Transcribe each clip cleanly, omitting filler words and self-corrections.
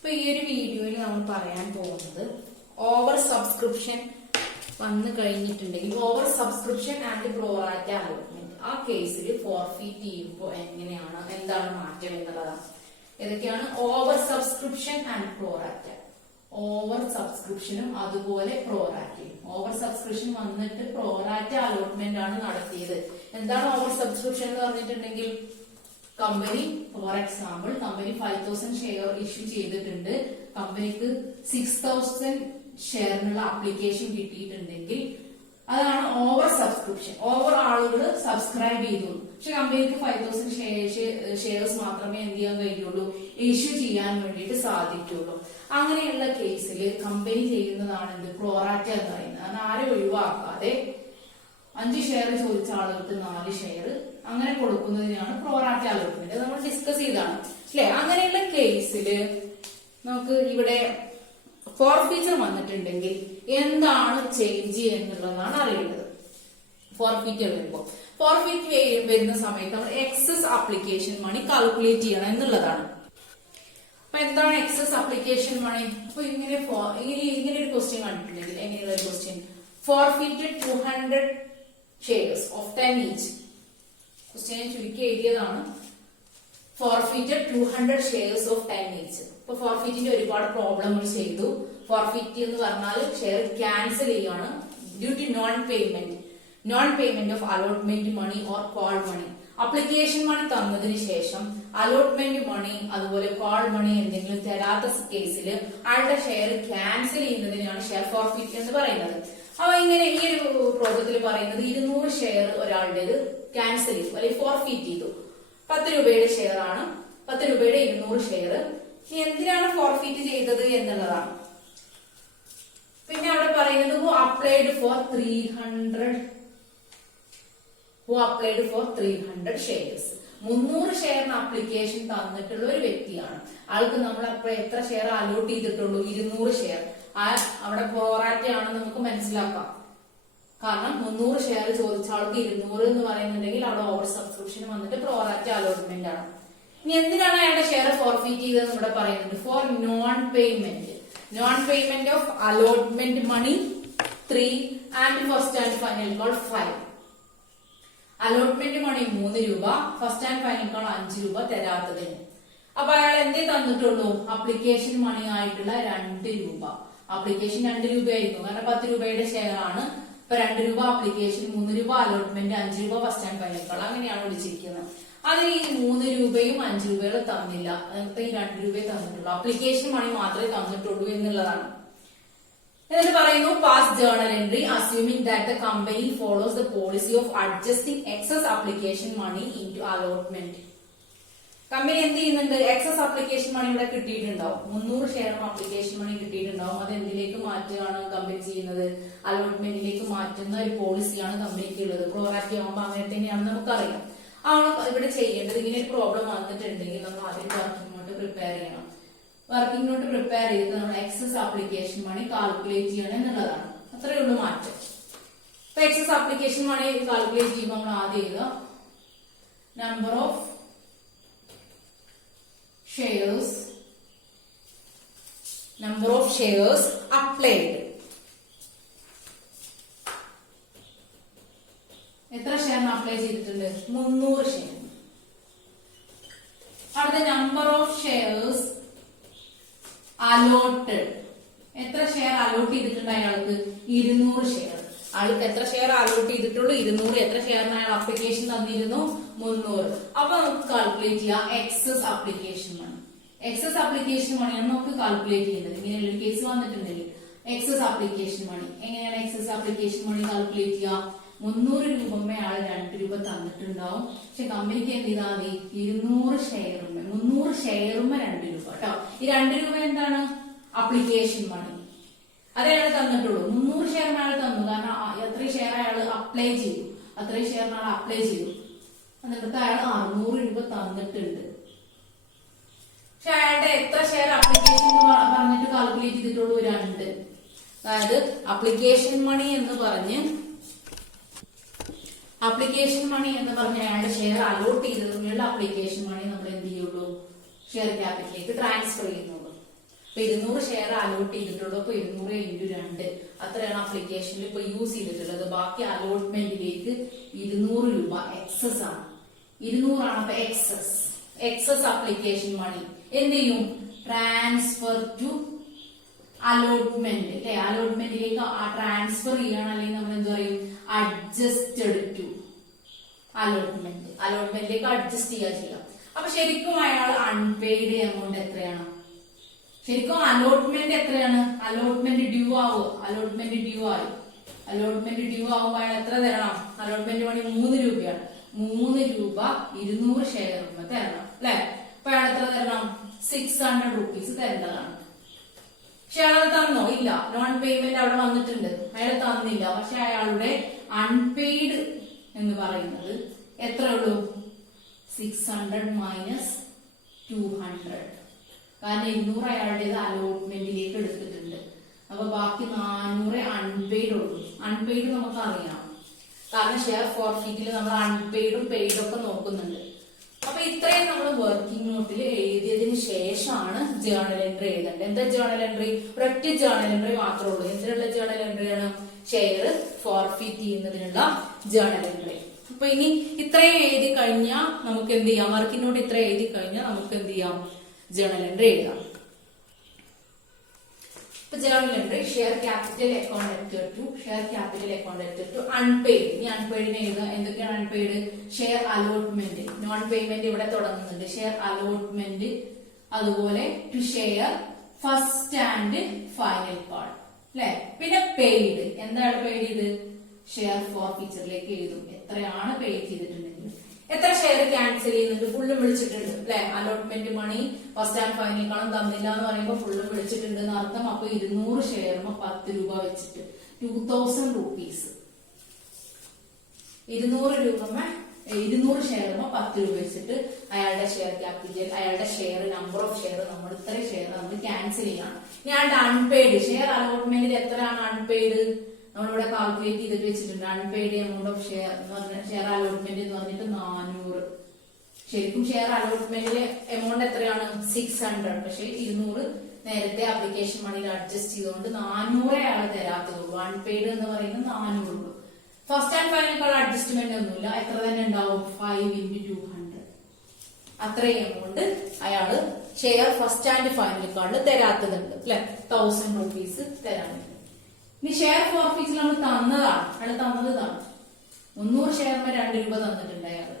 അപ്പൊ ഈ ഒരു വീഡിയോയിൽ നമ്മൾ പറയാൻ പോകുന്നത് ഓവർ സബ്സ്ക്രിപ്ഷൻ വന്നു കഴിഞ്ഞിട്ടുണ്ടെങ്കിൽ over subscription and pro rata allotment ആ കേസിൽ ഫോർഫീറ്റ് ചെയ്യുമ്പോൾ എങ്ങനെയാണ് എന്താണ് മാറ്റം എന്നുള്ളതാണ്. ഏതൊക്കെയാണ് over subscription and pro rata? Over സബ്സ്ക്രിപ്ഷനും അതുപോലെ പ്രോറാറ്റയും. ഓവർ സബ്സ്ക്രിപ്ഷൻ വന്നിട്ട് പ്രോറാറ്റ അലോട്ട്മെന്റ് ആണ് നടത്തിയത്. എന്താണ് ഓവർ സബ്സ്ക്രിപ്ഷൻ എന്ന് പറഞ്ഞിട്ടുണ്ടെങ്കിൽ company for example company 5000 share issue ചെയ്തിട്ടുണ്ട്. കമ്പനിക്ക് 6000 ഷെയറിനുള്ള ആപ്ലിക്കേഷൻ കിട്ടിയിട്ടുണ്ടെങ്കിൽ അതാണ് ഓവർ സബ്സ്ക്രിപ്ഷൻ. ഓവർ ആളുകൾ സബ്സ്ക്രൈബ് ചെയ്തു, പക്ഷെ കമ്പനിക്ക് 5000 ഷെയർസ് മാത്രമേ എന്ത് ചെയ്യാൻ കഴിയുള്ളൂ, ഇഷ്യൂ ചെയ്യാൻ വേണ്ടിയിട്ട് സാധിക്കുള്ളൂ. അങ്ങനെയുള്ള കേസിൽ കമ്പനി ചെയ്യുന്നതാണ് എന്ത്, പ്രോറാറ്റ എന്ന് പറയുന്നത്. കാരണം ആരെ ഒഴിവാക്കാതെ 5 ഷെയർ ചോദിച്ച ആളുകൾക്ക് 4 ഷെയർ അങ്ങനെ കൊടുക്കുന്നതിനാണ് പ്രോറാറ്റ അലോട്ട്മെന്റ്. നമ്മൾ ഡിസ്കസ് ചെയ്താണ് അല്ലെ. അങ്ങനെയുള്ള കേസില് നമുക്ക് ഇവിടെ ഫോർഫീച്ചർ വന്നിട്ടുണ്ടെങ്കിൽ എന്താണ് ചേഞ്ച് എന്നുള്ളതാണ് അറിയേണ്ടത്. ഫോർഫീറ്റ് വരുമ്പോൾ ഫോർഫീറ്റ് വരുന്ന സമയത്ത് നമ്മൾ എക്സസ് ആപ്ലിക്കേഷൻ മണി കാൽക്കുലേറ്റ് ചെയ്യണം എന്നുള്ളതാണ്. അപ്പൊ എന്താണ് എക്സസ് ആപ്ലിക്കേഷൻ മണി? അപ്പൊ ഇങ്ങനെ ഒരു ക്വസ്റ്റ്യൻ കണ്ടിട്ടുണ്ടെങ്കിൽ എങ്ങനെയുള്ള ഒരു question, forfeited 200 shares of 10 each. ക്വസ്റ്റ്യനെ ചുരുക്കി എഴുതിയതാണ്. Forfeited 200 shares of 10 each. ഇപ്പൊ ഫോർഫീറ്റിന്റെ ഒരുപാട് പ്രോബ്ലങ്ങൾ ചെയ്തു. ഫോർഫീറ്റ് എന്ന് പറഞ്ഞാൽ ഷെയർ ക്യാൻസൽ ചെയ്യാണ് due to non payment of allotment money or call money. Application money തന്നതിന് ശേഷം അലോട്ട്മെന്റ് മണി അതുപോലെ കോൾ മണി എന്തെങ്കിലും തരാത്ത കേസിൽ ആളുടെ ഷെയർ ക്യാൻസൽ ചെയ്യുന്നതിനാണ് ഷെയർ ഫോർഫീറ്റ് എന്ന് പറയുന്നത്. അപ്പൊ ഇങ്ങനെ ഈ ഒരു പ്രോജക്റ്റിൽ പറയുന്നത് 200 ഷെയർ ഒരാളുടേത് ക്യാൻസൽ ചെയ്തു അല്ലെങ്കിൽ ഫോർഫീറ്റ് ചെയ്തു. 10 രൂപയുടെ ഷെയർ ആണ്, 10 രൂപയുടെ 200 ഷെയർ. എന്തിനാണ് ഫോർഫീറ്റ് ചെയ്തത് എന്നുള്ളതാണ്. പിന്നെ അവിടെ പറയുന്നത് ഹു അപ്ലൈഡ് ഫോർ 300 ഷെയർസ്. 300 ഷെയറിന് ആപ്ലിക്കേഷൻ തന്നിട്ടുള്ള ഒരു വ്യക്തിയാണ്. ആൾക്ക് നമ്മൾ അപ്പോൾ എത്ര ഷെയർ അലോട്ട് ചെയ്തിട്ടുള്ളൂ? 200 ഷെയർ. അവിടെ പ്രോറാറ്റ ആണെന്ന് നമുക്ക് മനസ്സിലാക്കാം. കാരണം 300 ഷെയർ ചോദിച്ച ആൾക്ക് 200 എന്ന് പറയുന്നുണ്ടെങ്കിൽ അവിടെ ഓവർ സബ്സ്ക്രിപ്ഷൻ വന്നിട്ട് പ്രോറാറ്റ അലോട്ട്മെന്റ് ആണ്. ഇനി എന്തിനാണ് അയാളുടെ ഷെയർ ഫോർഫീറ്റ് ചെയ്തതെന്ന് ഇവിടെ പറയുന്നുണ്ട്. For non payment of allotment money 3 and first and final call 5. Allotment money 3 രൂപ, ഫസ്റ്റ് ആൻഡ് ഫൈനൽ കോൾ 5 രൂപ തരാത്തതിന്. അപ്പൊ അയാൾ എന്തേ തന്നിട്ടുള്ളൂ? ആപ്ലിക്കേഷൻ മണി ആയിട്ടുള്ള 2 രൂപ. ആപ്ലിക്കേഷൻ 2 രൂപയായിരുന്നു, കാരണം 10 രൂപയുടെ ഷെയർ ആണ്. ഇപ്പൊ 2 രൂപ ആപ്ലിക്കേഷൻ, 3 രൂപ അലോട്ട്മെന്റ്, 5 രൂപ ഫസ്റ്റ് ആൻഡ് ഫൈനൽ കോൾ. അങ്ങനെയാണ് വിളിച്ചിരിക്കുന്നത്. അതിന് ഈ 3 രൂപയും 5 രൂപയും തന്നില്ല. അങ്ങനത്തെ ഈ 2 രൂപയെ തന്നിട്ടുള്ളൂ. ആപ്ലിക്കേഷൻ മണി മാത്രമേ തന്നിട്ടുള്ളൂ എന്നുള്ളതാണ്. എന്നിട്ട് പറയുന്നു pass journal entry assuming that the company follows the policy of adjusting excess application money into allotment. Company എന്ത് ചെയ്യുന്നുണ്ട്? എക്സസ് ആപ്ലിക്കേഷൻ മണി ഇവിടെ കിട്ടിയിട്ടുണ്ടാവും. 300 ഷെയറിന് ആപ്ലിക്കേഷൻ മണി കിട്ടിയിട്ടുണ്ടാവും. അത് എന്തിലേക്ക് മാറ്റുകയാണ് കമ്പനി ചെയ്യുന്നത്? അലോട്ട്മെന്റിലേക്ക് മാറ്റുന്ന ഒരു പോളിസിയാണ് കമ്പനിക്ക് ഉള്ളത്. പ്രോറാറ്റ ആകുമ്പോൾ അങ്ങനെ തന്നെയാണെന്ന് നമുക്കറിയാം. ആണ് ഇവിടെ ചെയ്യേണ്ടത്. ഇങ്ങനെ ഒരു പ്രോബ്ലം വന്നിട്ടുണ്ടെങ്കിൽ നമ്മൾ ആദ്യം വർക്കിംഗ് നോട്ട് പ്രിപ്പയർ ചെയ്യണം. വർക്കിംഗ് നോട്ട് പ്രിപ്പയർ ചെയ്ത് നമ്മൾ എക്സസ് ആപ്ലിക്കേഷൻ മണി കാൽക്കുലേറ്റ് ചെയ്യണം എന്നുള്ളതാണ്. അത്രയേ ഉള്ളൂ മാറ്റം. ഇപ്പൊ എക്സസ് ആപ്ലിക്കേഷൻ മണി കാൽക്കുലേറ്റ് ചെയ്യുമ്പോൾ നമ്മൾ ആദ്യം ചെയ്യുക നമ്പർ ഓഫ് ഷെയർസ് അപ്ലൈഡ്. എത്ര ഷെയറിന് അപ്ലൈ ചെയ്തിട്ടുണ്ട്? 300 ഷെയർ. അടുത്ത നമ്പർ ഓഫ് ഷെയർസ് അലോട്ടഡ്. എത്ര ഷെയർ അലോട്ട് ചെയ്തിട്ടുണ്ട് അയാൾക്ക്? 200 ഷെയർ. ആൾക്ക് എത്ര ഷെയർ അലോട്ട് ചെയ്തിട്ടുള്ളൂ? 200. എത്ര ഷെയറിന് അയാൾ ആപ്ലിക്കേഷൻ തന്നിരുന്നു? 300. അപ്പൊ നമുക്ക് കാൽക്കുലേറ്റ് ചെയ്യാം excess application money. Excess application മണിയാണ് നമുക്ക് കാൽക്കുലേറ്റ് ചെയ്യുന്നത്. ഇങ്ങനെയുള്ള ഒരു കേസ് വന്നിട്ടുണ്ടെങ്കിൽ എക്സസ് ആപ്ലിക്കേഷൻ മണി എങ്ങനെയാണ് എക്സസ് ആപ്ലിക്കേഷൻ മണി കാൽക്കുലേറ്റ് ചെയ്യുക? 300 രൂപമ്മേ ആള് 2 രൂപ തന്നിട്ടുണ്ടാവും. പക്ഷെ കമ്പനിക്ക് എന്ത് ചെയ്താൽ മതി? 200 ഷെയറുമ്മ 300 ഷെയറുമ്മ 2 രൂപ കേട്ടോ. ഈ 2 രൂപ എന്താണ്? Application money. അത് അയാൾ തന്നിട്ടുള്ളൂ. 300 ഷെയറിന് ആൾ തന്നു, കാരണം എത്രയും ഷെയർ അയാൾ അപ്ലൈ ചെയ്തു, അത്രയും ഷെയറിന് ആൾ അപ്ലൈ ചെയ്തു. എന്നിട്ട് അയാൾ 600 രൂപ തന്നിട്ടുണ്ട്. പക്ഷെ അയാളുടെ എത്ര ഷെയർ ആപ്ലിക്കേഷൻ പറഞ്ഞിട്ട് കാൽക്കുലേറ്റ് ചെയ്തിട്ടുള്ളൂ? 2. അതായത് ആപ്ലിക്കേഷൻ മണി എന്ന് പറഞ്ഞ് അയാളുടെ ഷെയർ അലോട്ട് ചെയ്തതിനുള്ള ആപ്ലിക്കേഷൻ മണി നമ്മൾ എന്ത് ചെയ്യുള്ളൂ? ഷെയർ ക്യാപിറ്റലിലേക്ക് ട്രാൻസ്ഫർ ചെയ്യുന്നുള്ളൂ. ഇപ്പൊ 200 ഷെയർ അലോട്ട് ചെയ്തിട്ടുള്ളൂ. അപ്പൊ 200 × 2 അത്രയാണ് ആപ്ലിക്കേഷനിൽ ഇപ്പൊ യൂസ് ചെയ്തിട്ടുള്ളത്. ബാക്കി അലോട്ട്മെന്റിലേക്ക് 200 രൂപ എക്സസ് ആണ്. 200 ആണ് അപ്പൊ എക്സസ് ആപ്ലിക്കേഷൻ മണി എന്ത് ചെയ്യും? ട്രാൻസ്ഫർ ടു അലോട്ട്മെന്റ് അല്ലെ, അലോട്ട്മെന്റിലേക്ക് ട്രാൻസ്ഫർ ചെയ്യണം. അല്ലെങ്കിൽ നമ്മൾ എന്ത് പറയും? അഡ്ജസ്റ്റഡ് ടു അലോട്ട്മെന്റിലേക്ക് അഡ്ജസ്റ്റ് ചെയ്യാം. അപ്പൊ ശരിക്കും അയാൾ അൺപെയ്ഡ് എമൗണ്ട് എത്രയാണ്? ശരിക്കും അലോട്ട്മെന്റ് എത്രയാണ്? അലോട്ട്മെന്റ് ഡ്യൂ ആവും. അലോട്ട്മെന്റ് ഡ്യൂ ആവുമ്പോ അയാൾ എത്ര തരണം? അലോട്ട്മെന്റ് മണി 3 രൂപയാണ്. 3 രൂപ 200 ഷെയർ തരണം അല്ലെ. അപ്പൊ അയാൾ എത്ര തരണം? 600 rupees തരേണ്ടതാണ്. പക്ഷെ അയാൾ തന്നോ? ഇല്ല. നോൺ പേയ്മെന്റ് അവിടെ വന്നിട്ടുണ്ട്, അയാൾ തന്നില്ല. പക്ഷെ അയാളുടെ അൺപെയ്ഡ് എന്ന് പറയുന്നത് എത്ര ഉള്ളൂ? 600 മൈനസ് 200. കാരണം 200 അയാളുടേത് അലോട്ട്മെന്റിലേക്ക് എടുത്തിട്ടുണ്ട്. അപ്പൊ ബാക്കി 400 അൺപെയ്ഡ് ഉള്ളൂ. അൺപെയ്ഡ് നമുക്ക് അറിയാം, കാരണം ഷെയർ ഫോർഫീറ്റിൽ നമ്മൾ അൺപെയ്ഡും പെയ്ഡും ഒക്കെ നോക്കുന്നുണ്ട്. അപ്പൊ ഇത്രയും നമ്മൾ വർക്കിംഗ് നോട്ടിൽ എഴുതിയതിനു ശേഷമാണ് ജേർണൽ എൻട്രി എഴുതേണ്ടത്. എന്താ ജേർണൽ എൻട്രി? ഒരൊറ്റ ജേർണൽ എൻട്രി മാത്രമേ ഉള്ളൂ. എന്തിനുള്ള ജേർണൽ എൻട്രിയാണ്? ഷെയർ ഫോർഫീറ്റ് ചെയ്യുന്നതിനുള്ള ജേർണൽ എൻട്രി. അപ്പൊ ഇനി ഇത്രയും എഴുതി കഴിഞ്ഞാൽ നമുക്ക് എന്ത് ചെയ്യാം? വർക്കിംഗ് നോട്ട് ഇത്ര എഴുതി കഴിഞ്ഞാൽ നമുക്ക് എന്ത് ചെയ്യാം? ജേർണൽ എൻട്രി എഴുതാം. ഇപ്പൊ journal entry share capital account to unpaid. ഇനി അൺപെയ്ഡിന് എഴുതുക. എന്തൊക്കെയാണ് unpaid? Share allotment, non payment ഇവിടെ തുടങ്ങുന്നുണ്ട്. ഷെയർ അലോട്ട്മെന്റ്, അതുപോലെ to share first and final part അല്ലെ. പിന്നെ പെയ്ഡ്. എന്താണ് പെയ്ഡ് ചെയ്ത്? ഷെയർ ഫോർഫീച്ചറിലേക്ക് എഴുതും. എത്രയാണ് പേ ചെയ്തിട്ടുണ്ടെങ്കിൽ, എത്ര ഷെയർ ക്യാൻസൽ ചെയ്യുന്നുണ്ട്, ഫുള്ളും വിളിച്ചിട്ടുണ്ട് അല്ലെ. Allotment money first and final കാണാൻ തന്നില്ല എന്ന് പറയുമ്പോൾ ഫുള്ളും വിളിച്ചിട്ടുണ്ട് എന്ന് അർത്ഥം. അപ്പൊ 200 ഷെയറിന് 10 രൂപ വെച്ചിട്ട് 2000 rupees. 200 ഷെയറിന് 10 രൂപ വെച്ചിട്ട് അയാളുടെ ഷെയർ ക്യാപിറ്റൽ, അയാളുടെ ഷെയർ, നമ്പർ ഓഫ് ഷെയർ, നമ്മൾ ഇത്ര ഷെയർ നമ്മൾ ക്യാൻസൽ ചെയ്യണം. ഇനി അയാളുടെ അൺപെയ്ഡ് ഷെയർ അലോട്ട്മെന്റിൽ എത്രയാണ് അൺപെയ്ഡ് നമ്മളിവിടെ കാൽക്കുലേറ്റ് ചെയ്തിട്ട് വെച്ചിട്ടുണ്ട്. അൺപെയ്ഡ് എമൗണ്ട് ഓഫ് ഷെയർ എന്ന് പറഞ്ഞാൽ ഷെയർ അലോട്ട്മെന്റ് എന്ന് പറഞ്ഞിട്ട് 400. ശരിക്കും ഷെയർ അലോട്ട്മെന്റിലെ എമൗണ്ട് എത്രയാണ്? 600. പക്ഷെ 200 നേരത്തെ ആപ്ലിക്കേഷൻ മണിയിൽ അഡ്ജസ്റ്റ് ചെയ്തുകൊണ്ട് 400 അയാൾ തരാത്തതുള്ളൂ. അൺപെയ്ഡ് എന്ന് പറയുന്നത് 400 ഉള്ളൂ. ഫസ്റ്റ് ആൻഡ് ഫൈനൽ അഡ്ജസ്റ്റ്മെന്റ് ഒന്നുമില്ല. എത്ര തന്നെ ഉണ്ടാവും? 5 × 200. അത്രയും എമൗണ്ട് അയാള് ഷെയർ ഫസ്റ്റ് ആൻഡ് ഫൈനൽ കാർഡിൽ തരാത്തതുണ്ട് അല്ലെ. 1000 rupees തരാനുണ്ട്. ഇനി ഷെയർ ഫോർഫീച്ചർ നമ്മൾ തന്നതാണ്, അയാൾ തന്നത് ഇതാണ്. 300 ഷെയറിന് 2 രൂപ തന്നിട്ടുണ്ട് അയാള്.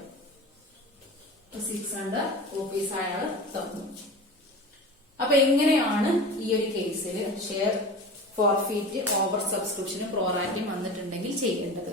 600 rupees അയാൾ തന്നു. അപ്പൊ എങ്ങനെയാണ് ഈ ഒരു കേസിൽ ഷെയർ ഫോർഫീറ്റ് ഓവർ സബ്സ്ക്രിപ്ഷന് പ്രോറാറ്റിയും വന്നിട്ടുണ്ടെങ്കിൽ ചെയ്യേണ്ടത്?